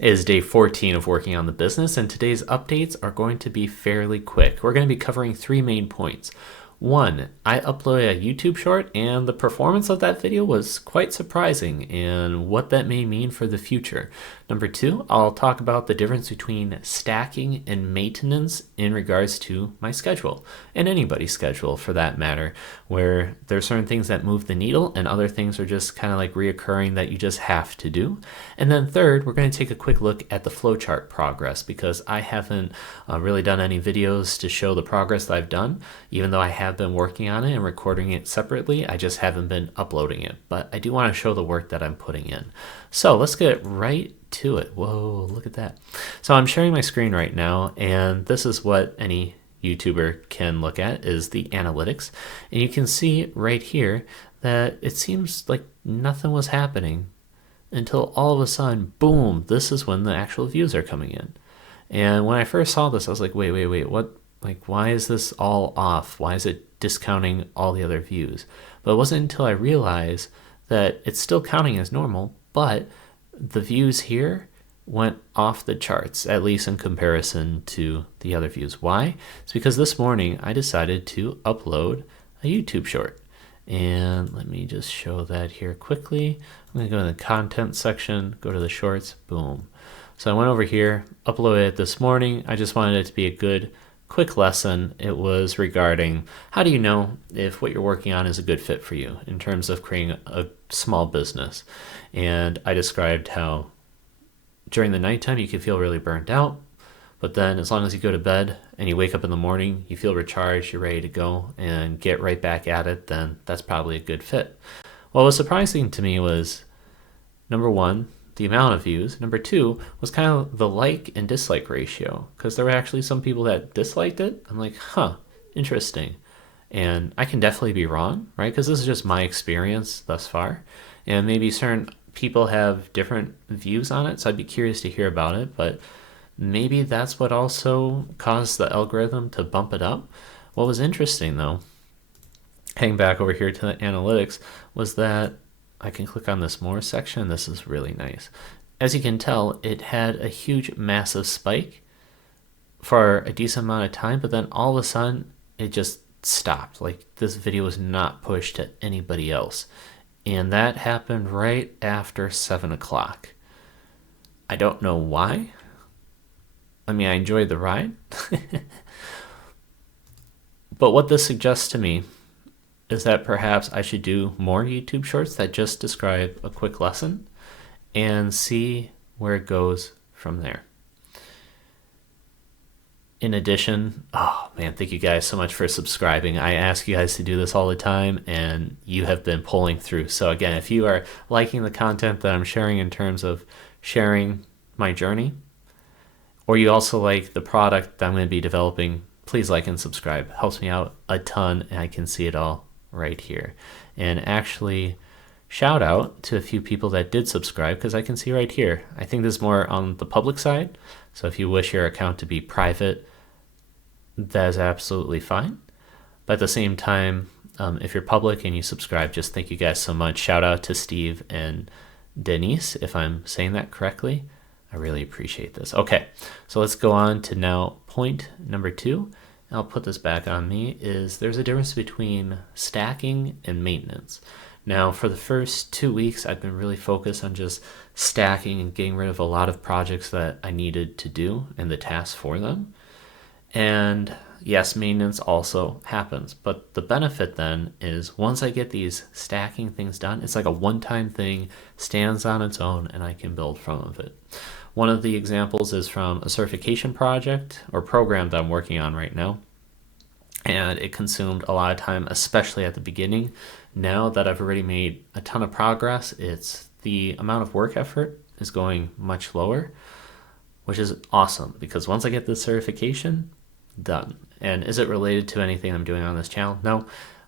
It is day 14 of working on the business, and today's updates are going to be fairly quick. We're going to be covering three main points. One, I uploaded a YouTube short, and the performance of that video was quite surprising and what that may mean for the future. Number two, I'll talk about the difference between stacking and maintenance in regards to my schedule, and anybody's schedule for that matter, where there are certain things that move the needle and other things are just kind of like reoccurring that you just have to do. And then third, we're going to take a quick look at the flowchart progress because I haven't really done any videos to show the progress that I've done, even though I have been working on it and recording it separately. I just haven't been uploading it, but I do want to show the work that I'm putting in. So let's get right to it. Whoa, look at that. So I'm sharing my screen right now, and this is what any YouTuber can look at is the analytics. And you can see right here that it seems like nothing was happening until all of a sudden, boom, this is when the actual views are coming in. And when I first saw this, I was like, wait, what? Like, why is this all off? Why is it discounting all the other views? But it wasn't until I realized that it's still counting as normal, but the views here went off the charts, at least in comparison to the other views. Why? It's because this morning I decided to upload a YouTube short. And let me just show that here quickly. I'm going to go to the content section, go to the shorts, boom. So I went over here, uploaded it this morning. I just wanted it to be a good quick lesson. It was regarding how do you know if what you're working on is a good fit for you in terms of creating a small business. And I described how during the nighttime you can feel really burnt out, but then as long as you go to bed and you wake up in the morning, you feel recharged, you're ready to go and get right back at it, then that's probably a good fit. What was surprising to me was, number one, the amount of views. Number two was kind of the like and dislike ratio, because there were actually some people that disliked it. I'm like, interesting. And I can definitely be wrong, right? Because this is just my experience thus far. And maybe certain people have different views on it, so I'd be curious to hear about it. But maybe that's what also caused the algorithm to bump it up. What was interesting, though, heading back over here to the analytics, was that I can click on this more section. This is really nice. As you can tell, it had a huge, massive spike for a decent amount of time, but then all of a sudden, it just stopped. Like, this video was not pushed to anybody else. And that happened right after 7 o'clock. I don't know why. I mean, I enjoyed the ride. But what this suggests to me is that perhaps I should do more YouTube shorts that just describe a quick lesson and see where it goes from there. In addition, oh man, thank you guys so much for subscribing. I ask you guys to do this all the time, and you have been pulling through. So again, if you are liking the content that I'm sharing in terms of sharing my journey, or you also like the product that I'm going to be developing, please like and subscribe. It helps me out a ton, and I can see it all right here. And actually, shout out to a few people that did subscribe, because I can see right here. I think this is more on the public side. So if you wish your account to be private, that is absolutely fine. But at the same time, if you're public and you subscribe, just thank you guys so much. Shout out to Steve and Denise, if I'm saying that correctly. I really appreciate this. Okay, so let's go on to now point number 2. I'll put this back on me, is there's a difference between stacking and maintenance. Now, for the first 2 weeks, I've been really focused on just stacking and getting rid of a lot of projects that I needed to do and the tasks for them. And yes, maintenance also happens. But the benefit then is once I get these stacking things done, it's like a one-time thing, stands on its own, and I can build from it. One of the examples is from a certification project or program that I'm working on right now. And it consumed a lot of time, especially at the beginning. Now that I've already made a ton of progress, it's the amount of work effort is going much lower, which is awesome because once I get this certification, done. And is it related to anything I'm doing on this channel? No,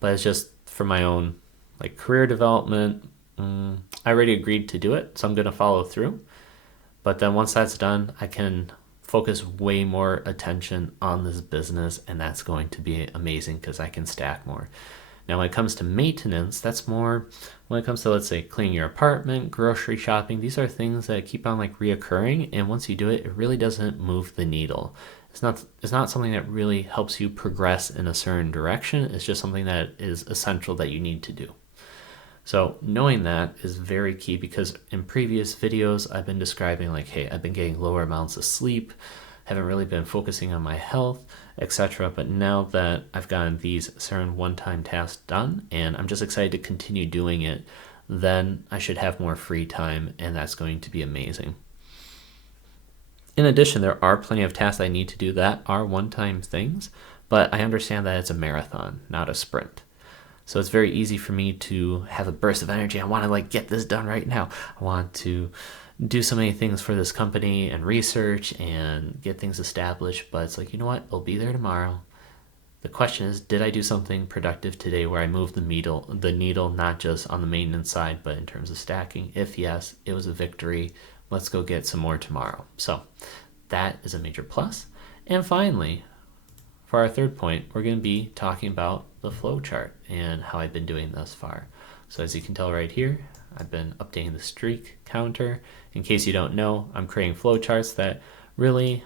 but it's just for my own like career development. I already agreed to do it, so I'm going to follow through. But then once that's done, I can focus way more attention on this business, and that's going to be amazing because I can stack more. Now, when it comes to maintenance, that's more when it comes to, let's say, cleaning your apartment, grocery shopping. These are things that keep on like reoccurring, and once you do it, it really doesn't move the needle. It's not something that really helps you progress in a certain direction. It's just something that is essential that you need to do. So knowing that is very key, because in previous videos I've been describing like, hey, I've been getting lower amounts of sleep, haven't really been focusing on my health, etc. But now that I've gotten these certain one-time tasks done and I'm just excited to continue doing it, then I should have more free time, and that's going to be amazing. In addition, there are plenty of tasks I need to do that are one-time things, but I understand that it's a marathon, not a sprint. So it's very easy for me to have a burst of energy. I want to like get this done right now. I want to do so many things for this company and research and get things established, but it's like, you know what? It'll be there tomorrow. The question is, did I do something productive today where I moved the needle not just on the maintenance side, but in terms of stacking? If yes, it was a victory. Let's go get some more tomorrow. So that is a major plus. And finally, for our third point, we're going to be talking about the flowchart and how I've been doing thus far. So as you can tell right here, I've been updating the streak counter. In case you don't know, I'm creating flowcharts that really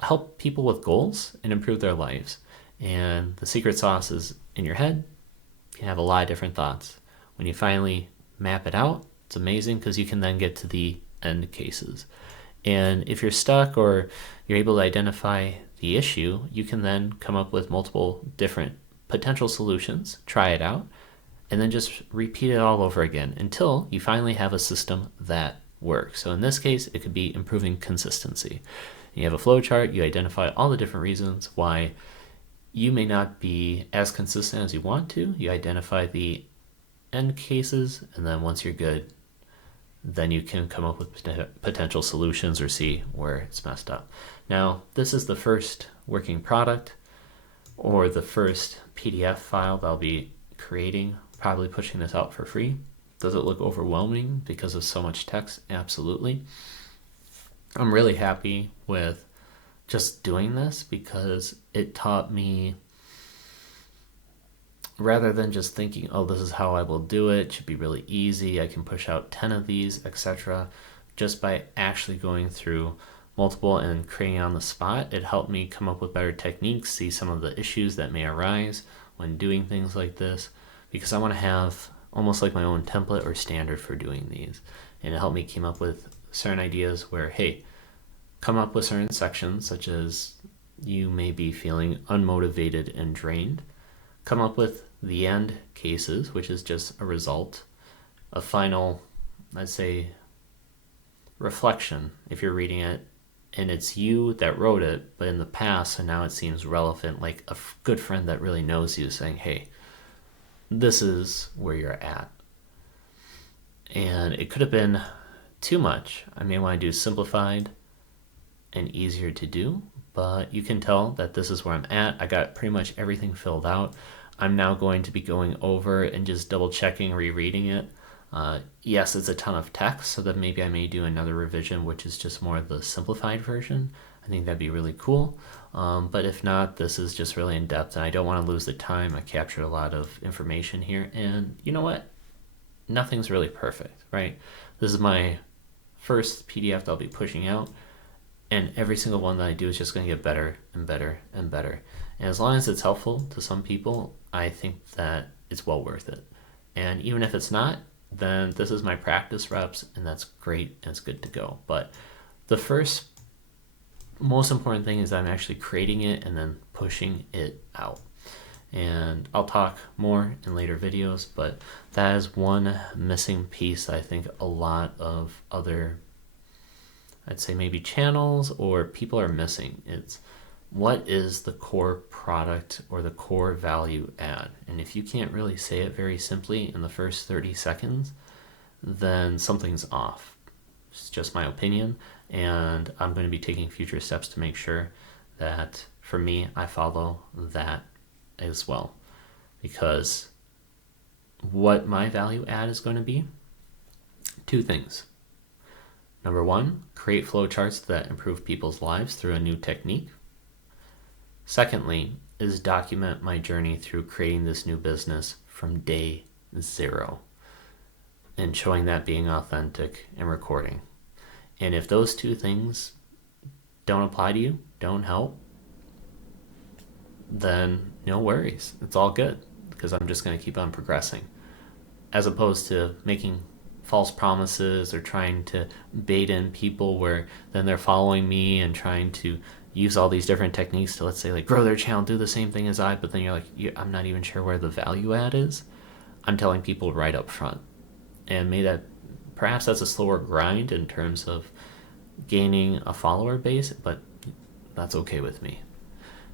help people with goals and improve their lives. And the secret sauce is in your head. You can have a lot of different thoughts. When you finally map it out, it's amazing, because you can then get to the end cases. And if you're stuck or you're able to identify the issue, you can then come up with multiple different potential solutions, try it out, and then just repeat it all over again until you finally have a system that works. So in this case, it could be improving consistency. You have a flowchart, you identify all the different reasons why you may not be as consistent as you want to. You identify the end cases, and then once you're good, then you can come up with potential solutions or see where it's messed up. Now, this is the first working product or the first PDF file that I'll be creating, probably pushing this out for free. Does it look overwhelming because of so much text? Absolutely. I'm really happy with just doing this because it taught me, rather than just thinking, oh, this is how I will do it, it should be really easy, I can push out 10 of these, etc. Just by actually going through multiple and creating on the spot, it helped me come up with better techniques, see some of the issues that may arise when doing things like this, because I want to have almost like my own template or standard for doing these. And it helped me come up with certain ideas where, hey, come up with certain sections, such as you may be feeling unmotivated and drained. Come up with the end cases, which is just a result, a final, I'd say, reflection if you're reading it and it's you that wrote it, but in the past, and now it seems relevant, like a good friend that really knows you saying, hey, this is where you're at. And it could have been too much. I may want to do simplified and easier to do, but you can tell that this is where I'm at. I got pretty much everything filled out. I'm now going to be going over and just double checking, rereading it. Yes, it's a ton of text, so that maybe I may do another revision, which is just more of the simplified version. I think that'd be really cool. But if not, this is just really in depth, and I don't want to lose the time. I captured a lot of information here, and you know what? Nothing's really perfect, right? This is my first PDF that I'll be pushing out, and every single one that I do is just going to get better and better and better. And as long as it's helpful to some people, I think that it's well worth it. And even if it's not, then this is my practice reps, and that's great, and it's good to go. But the first most important thing is I'm actually creating it and then pushing it out. And I'll talk more in later videos, but that is one missing piece I think a lot of other, I'd say maybe channels or people are missing. It's what is the core product or the core value add? And if you can't really say it very simply in the first 30 seconds, then something's off. It's just my opinion, and I'm going to be taking future steps to make sure that for me, I follow that as well. Because what my value add is going to be, two things. Number one, create flowcharts that improve people's lives through a new technique. Secondly, is document my journey through creating this new business from day 0 and showing that being authentic and recording. And if those two things don't apply to you, don't help, then no worries. It's all good, because I'm just going to keep on progressing. As opposed to making false promises or trying to bait in people where then they're following me and trying to use all these different techniques to, let's say, like, grow their channel, do the same thing as I, but then you're like, I'm not even sure where the value add is. I'm telling people right up front. And perhaps that's a slower grind in terms of gaining a follower base, but that's okay with me,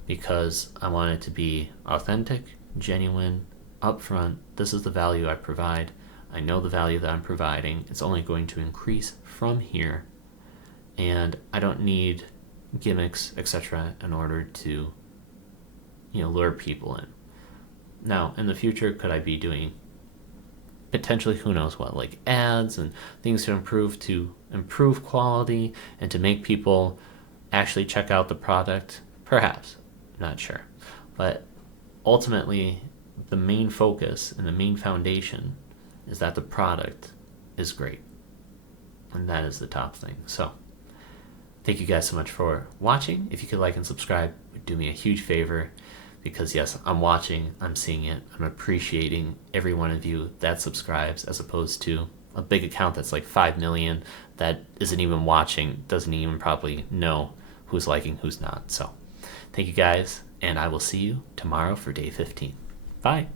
because I want it to be authentic, genuine, upfront. This is the value I provide. I know the value that I'm providing. It's only going to increase from here, and I don't need gimmicks, etc., in order to, lure people in. Now, in the future, could I be doing potentially, who knows what, like ads and things to improve quality and to make people actually check out the product? Perhaps. Not sure. But ultimately, the main focus and the main foundation is that the product is great. And that is the top thing. So thank you guys so much for watching. If you could like and subscribe, it would do me a huge favor, because yes, I'm watching, I'm seeing it, I'm appreciating every one of you that subscribes, as opposed to a big account that's like 5 million that isn't even watching, doesn't even probably know who's liking, who's not. So thank you guys, and I will see you tomorrow for day 15. Bye.